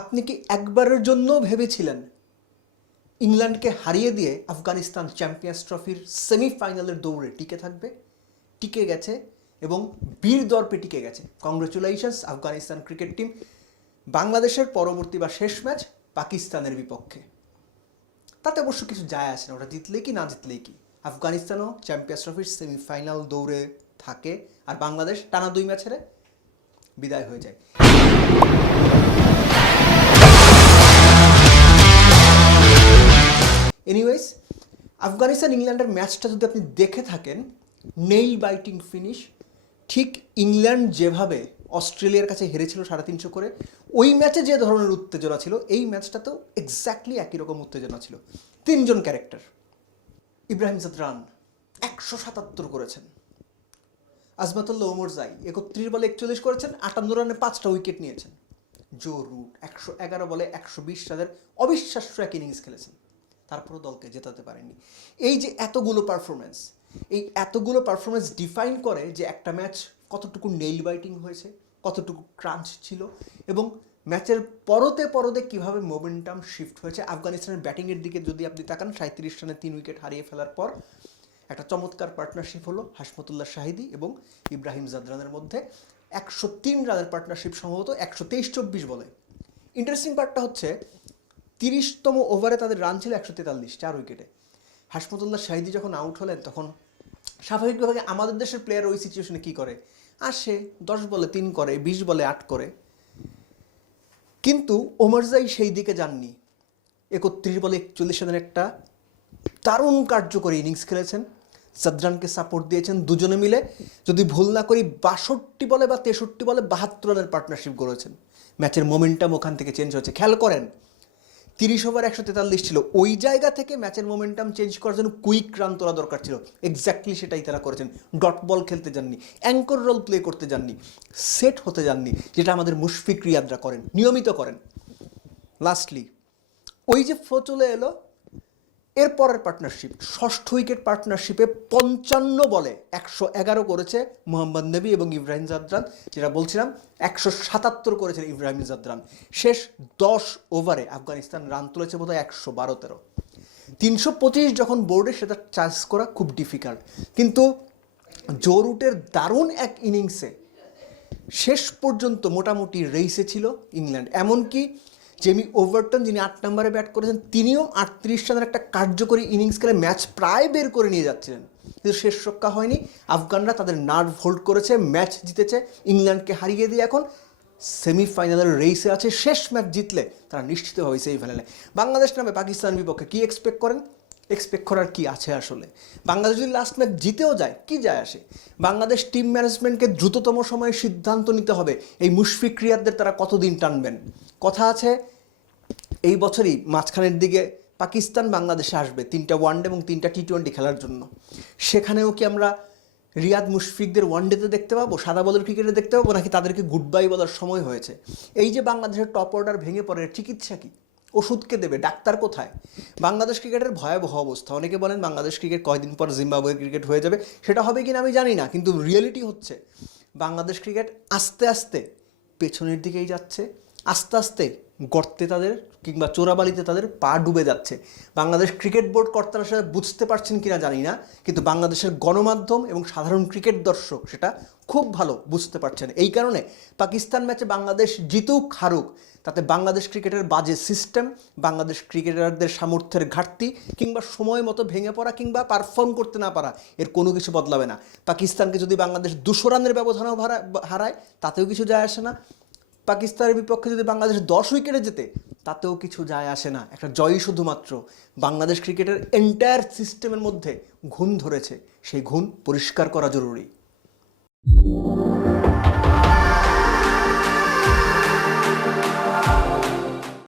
আপনি কি একবারের জন্য ভেবেছিলেন ইংল্যান্ডকে হারিয়ে দিয়ে আফগানিস্তান চ্যাম্পিয়ন্স ট্রফির সেমিফাইনালের দৌড়ে টিকে থাকবে? টিকে গেছে এবং বীর দর্পে টিকে গেছে। Congratulations Afghanistan cricket team. বাংলাদেশের পরবর্তী বা শেষ ম্যাচ পাকিস্তানের বিপক্ষে। তাতে অবশ্য কিছু যায় আসে না, ওটা জিতলেই কি না জিতলেই কি। আফগানিস্তানও চ্যাম্পিয়ন্স ট্রফির সেমিফাইনাল দৌড়ে থাকে, আর বাংলাদেশ টানা 2 ম্যাচ হেরে বিদায় হয়ে যায়। এনিওয়েজ, আফগানিস্তান ইংল্যান্ডের ম্যাচটা যদি আপনি দেখে থাকেন, নেইল বাইটিং ফিনিশ। ঠিক ইংল্যান্ড যেভাবে অস্ট্রেলিয়ার কাছে হেরেছিল 350 করে, ওই ম্যাচে যে ধরনের উত্তেজনা ছিল এই ম্যাচটাতেও এক্স্যাক্টলি একই রকম উত্তেজনা ছিল। 3 জন ক্যারেক্টার। ইব্রাহিম জাদরান 177 করেছেন। আজমাতুল্লাহ ওমরজাই 31 বলে 41 করেছেন, 58 রানে 5টা উইকেট নিয়েছেন। জো রুট 111 বলে 120 রানের অবিশ্বাস্য এক ইনিংস খেলেছেন, তারপরও দলকে জেতাতে পারেনি। এই যে এতগুলো পারফরমেন্স ডিফাইন করে যে একটা ম্যাচ কতটুকু নেইল বাইটিং হয়েছে, কতটুকু ক্রাঞ্চ ছিল, এবং ম্যাচের পরতে কীভাবে মোমেন্টাম শিফট হয়েছে। আফগানিস্তানের ব্যাটিংয়ের দিকে যদি আপনি তাকান, 37 রানে 3 উইকেট হারিয়ে ফেলার পর একটা চমৎকার পার্টনারশিপ হলো হাশমতুল্লাহ শাহিদি এবং ইব্রাহিম জাদরানের মধ্যে। 103 রানের পার্টনারশিপ, সম্ভবত 123-24 বলে। ইন্টারেস্টিং পার্টটা হচ্ছে 30তম ওভারে তাদের রান ছিল 143, 4 উইকেটে। হাশমতুল্লাহ শাহিদি যখন আউট হলেন তখন স্বাভাবিকভাবে আমাদের দেশের প্লেয়ার ওই সিচুয়েশনে কী করে, আসে 10 বলে 3 করে, 20 বলে 8 করে। কিন্তু ওমরজাই সেই দিকে যাননি। 31 বলে 41 রানের একটা দারুণ কার্যকরী ইনিংস খেলেছেন, জাদরানকে সাপোর্ট দিয়েছেন দুজনে মিলে। যদি ভুল না করি 62 বলে বা 63 বলে 72 রানের পার্টনারশিপ গড়েছেন। ম্যাচের মোমেন্টাম ওখান থেকে চেঞ্জ হয়েছে। খেয়াল করেন, 30 ওভার 143 ছিল, ওই জায়গা থেকে ম্যাচের মোমেন্টাম চেঞ্জ করার জন্য কুইক রান তোলা দরকার ছিল। এক্স্যাক্টলি সেটাই তারা করেছেন। ডট বল খেলতে যাননি, অ্যাঙ্কর রোল প্লে করতে যাননি, সেট হতে যাননি, যেটা আমাদের মুশফিক রিয়াদরা করেন, নিয়মিত করেন। লাস্টলি ওই যে ফ্লো চলে এলো, এরপরের পার্টনারশিপ, 6ষ্ঠ উইকেট পার্টনারশিপে 55 বলে 111 করেছে মোহাম্মদ নবী এবং ইব্রাহিম জাদরান। যেটা বলছিলাম, 177 করেছেন ইব্রাহিম জাদরান। শেষ 10 ওভারে আফগানিস্তান রান তুলেছে বোধহয় 112-13। 325 যখন বোর্ডে, সেটা চার্জ করা খুব ডিফিকাল্ট। কিন্তু জো রুটের দারুণ এক ইনিংসে শেষ পর্যন্ত মোটামুটি রেইসে ছিল ইংল্যান্ড। এমনকি জেমি ওভারটন, যিনি 8 নম্বরে ব্যাট করেছেন, তিনিও 38 রানের একটা কার্যকরী ইনিংস খেলে ম্যাচ প্রায় বের করে নিয়ে যাচ্ছিলেন, কিন্তু শেষ রক্ষা হয়নি। আফগানরা তাদের নার্ভ হোল্ড করেছে, ম্যাচ জিতেছে, ইংল্যান্ডকে হারিয়ে দিয়ে এখন সেমিফাইনালের রেইসে আছে। শেষ ম্যাচ জিতলে তারা নিশ্চিতভাবে সেমিফাইনালে। বাংলাদেশ নামে পাকিস্তানের বিপক্ষে কী এক্সপেক্ট করেন? এক্সপেক্ট করার কি আছে আসলে? বাংলাদেশ যদি লাস্ট ম্যাচ জিতেও যায়, কি যায় আসে? বাংলাদেশ টিম ম্যানেজমেন্টকে দ্রুততম সময়ে সিদ্ধান্ত নিতে হবে এই মুশফিক রিয়াদদের তারা কতদিন টানবেন। কথা আছে এই বছরই মাঝখানের দিকে পাকিস্তান বাংলাদেশে আসবে 3টা ওয়ানডে এবং 3টা টি20 খেলার জন্য। সেখানেও কি আমরা রিয়াদ মুশফিকদের ওয়ানডেতে দেখতে পাবো, সাদা বলের ক্রিকেটে দেখতে পাবো, নাকি তাদেরকে গুড বাই বলার সময় হয়েছে? এই যে বাংলাদেশের টপ অর্ডার ভেঙে পড়ে, চিকিৎসা কি? ওষুধকে দেবে, ডাক্তার কোথায়? বাংলাদেশ ক্রিকেটের ভয়াবহ অবস্থা। অনেকে বলেন বাংলাদেশ ক্রিকেট কয়দিন পর জিম্বাবুয়ে ক্রিকেট হয়ে যাবে, সেটা হবে কিনা আমি জানি না, কিন্তু রিয়েলিটি হচ্ছে বাংলাদেশ ক্রিকেট আস্তে আস্তে পেছনের দিকেই যাচ্ছে। আস্তে আস্তে গর্তে তাদের কিংবা চোরাবালিতে তাদের পা ডুবে যাচ্ছে। বাংলাদেশ ক্রিকেট বোর্ড কর্তারা সেটা বুঝতে পারছেন কিনা জানি না, কিন্তু বাংলাদেশের গণমাধ্যম এবং সাধারণ ক্রিকেট দর্শক সেটা খুব ভালো বুঝতে পারছেন। এই কারণে পাকিস্তান ম্যাচে বাংলাদেশ জিতুক হারুক, তাতে বাংলাদেশ ক্রিকেটের বাজে সিস্টেম, বাংলাদেশ ক্রিকেটারদের সামর্থ্যের ঘাটতি, কিংবা সময় মতো ভেঙে পড়া কিংবা পারফর্ম করতে না পারা, এর কোনো কিছু বদলাবে না। পাকিস্তানকে যদি বাংলাদেশ 200 রানের ব্যবধানেও হারায়, তাতেও কিছু যায় আসে না। পাকিস্তানের বিপক্ষে যদি বাংলাদেশ 10 উইকেটে যেতে, তাতেও কিছু যায় আসে না। একটা জয়ই শুধুমাত্র বাংলাদেশ ক্রিকেটের এন্টায়ার সিস্টেমের মধ্যে ঘুণ ধরেছে, সেই ঘুণ পরিষ্কার করা জরুরি।